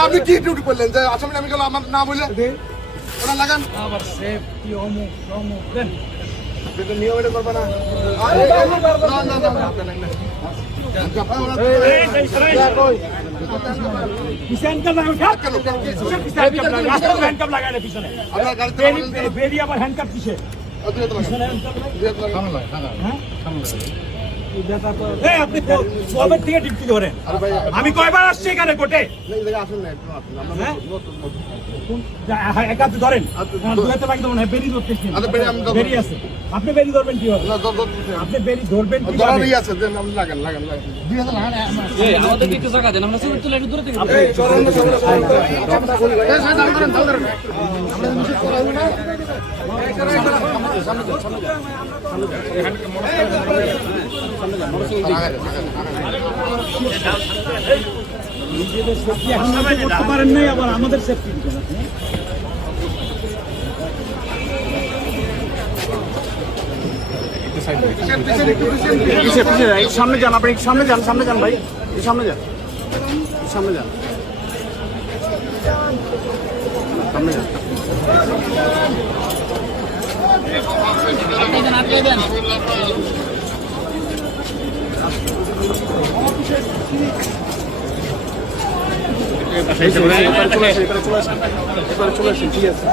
আপনি কি ডিউটি করলেন যে আসামি নামে গেল আমার না বলে ওরা লাগান আবার সেফটি অমুক অমুক দেন নিয়ম এটা করবে না আমি কয়বার আসছি এখানে কোর্টে একাতে ধরেন বেরিয়ে আছে আপনি বেরি ধরবেন কি আপনি বেরি ধরবেন আমাদের একটু জায়গা দেন আমরা ছবি তুলে একটু দূরে থেকে নিজেদের সেফটি এখন করতে পারেন নাই আবার আমাদের সেফটি সামনে যান আপনি সামনে যান ভাই সামনে যান সামনে যান চলে আসেন ঠিক আছে